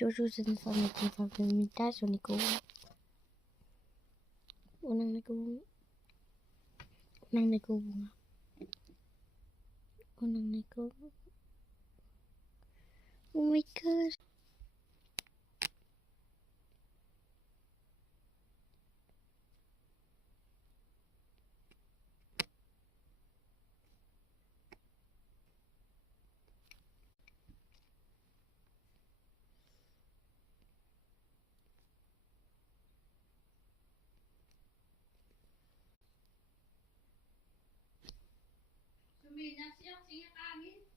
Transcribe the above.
Jojo's informative familitas unico. Unang nagbubunga. Oh my gosh. Suminas siya, siya kangin.